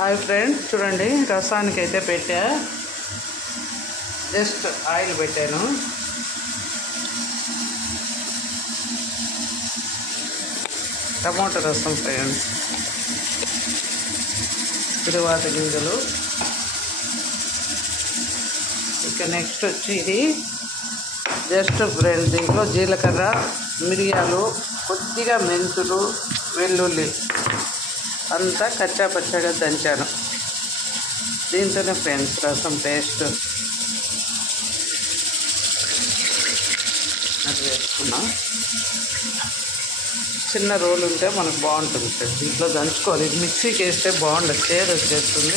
Hi friends, చూడండి రసానికి అయితే పెట్టా. జస్ట్ ఆయిల్ పెట్టాను. టమాటో రసం ఫ్రెండ్స్, తిరువాత గింజలు. ఇక నెక్స్ట్ వచ్చి ఇది జస్ట్ ఫ్రెండ్స్, దీంట్లో జీలకర్ర, మిరియాలు, కొద్దిగా మెంతులు, వెల్లుల్లి అంతా కచ్చా పచ్చగా దంచాను. దీంతోనే ఫ్రెండ్స్ రసం టేస్ట్. అది వేసుకున్నా. చిన్న రోలు ఉంటే మనకు బాగుంటుంది ఫ్రెండ్స్. ఇంట్లో దంచుకోవాలి. ఇది మిక్సీకి వేస్తే బాగుండదు, చేదు వచ్చేస్తుంది.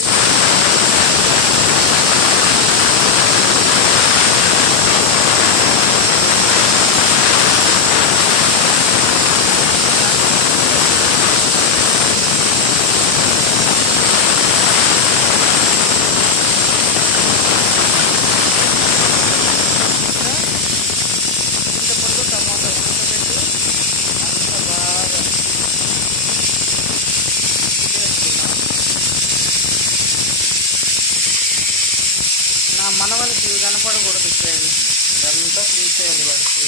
నా మనవనికి కనపడకూడదు ఫ్రెండ్స్, ఇదంతా తీసేయాలి వాడికి.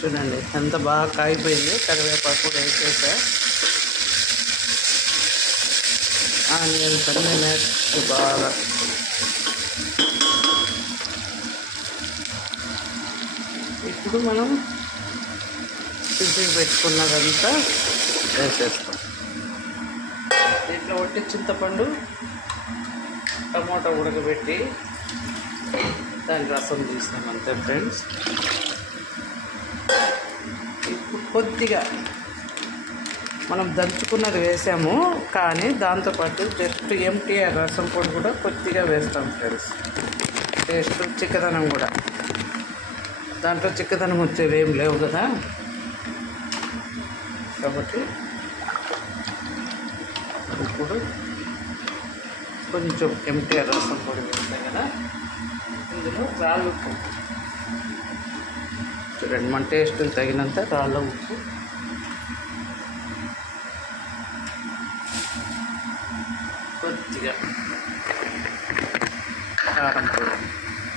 చూడండి ఎంత బాగా కాయిపోయింది. కరివేపాకు కూడా వేసేసా. ఆనియన్స్ అన్నీ నెక్స్ట్ బాగా ఇప్పుడు మనం ఫ్రిడ్జ్కి పెట్టుకున్నదంతా వేసేస్తాం. దీంట్లో ఒట్టి చింతపండు, టమోటా ఉడకబెట్టి దాని రసం తీస్తాం అంతే ఫ్రెండ్స్. ఇప్పుడు కొద్దిగా మనం దంచుకున్నది వేసాము, కానీ దాంతోపాటు జస్ట్ ఎంటీఆర్ రసం పొడి కూడా కొద్దిగా వేస్తాం ఫ్రెండ్స్. టేస్ట్ చిక్కదనం కూడా, దాంట్లో చిక్కదనం వచ్చేవి ఏం లేవు కదా, కాబట్టి ఇప్పుడు కొంచెం ఎంటీఆర్ రసం పొడి వేస్తాం కదా. ఇందులో రాళ్ళ ఉప్పు చూడండి, మన టేస్ట్కి తగినంత రాళ్ళ ఉప్పు, కొద్దిగా కారం పొడి.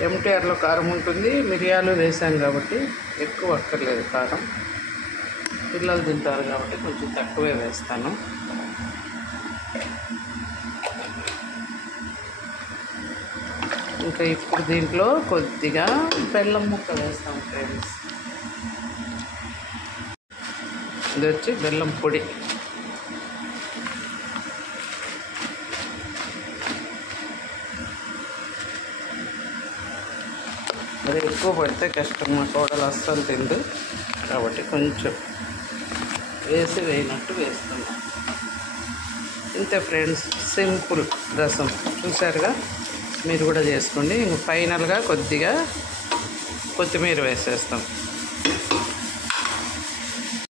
ఎంటీఆర్లో కారం ఉంటుంది, మిరియాలు వేసాం కాబట్టి ఎక్కువ అక్కర్లేదు కారం. పిల్లలు తింటారు కాబట్టి కొంచెం తక్కువే వేస్తాను. ఇంకా ఇప్పుడు దీంట్లో కొద్దిగా బెల్లం ముక్క వేస్తాం ఫ్రెండ్స్. ఇది వచ్చి బెల్లం పొడి. అది ఎక్కువ పడితే కష్టం, మా కోడలు అస్సలు తిందు, కాబట్టి కొంచెం వేసినట్టు వేస్తున్నాం. ఇంతే ఫ్రెండ్స్, సింపుల్ రసం. చూసారుగా, మీరు కూడా చేసుకోండి. ఇంక ఫైనల్గా కొద్దిగా కొత్తిమీర వేసేస్తాం.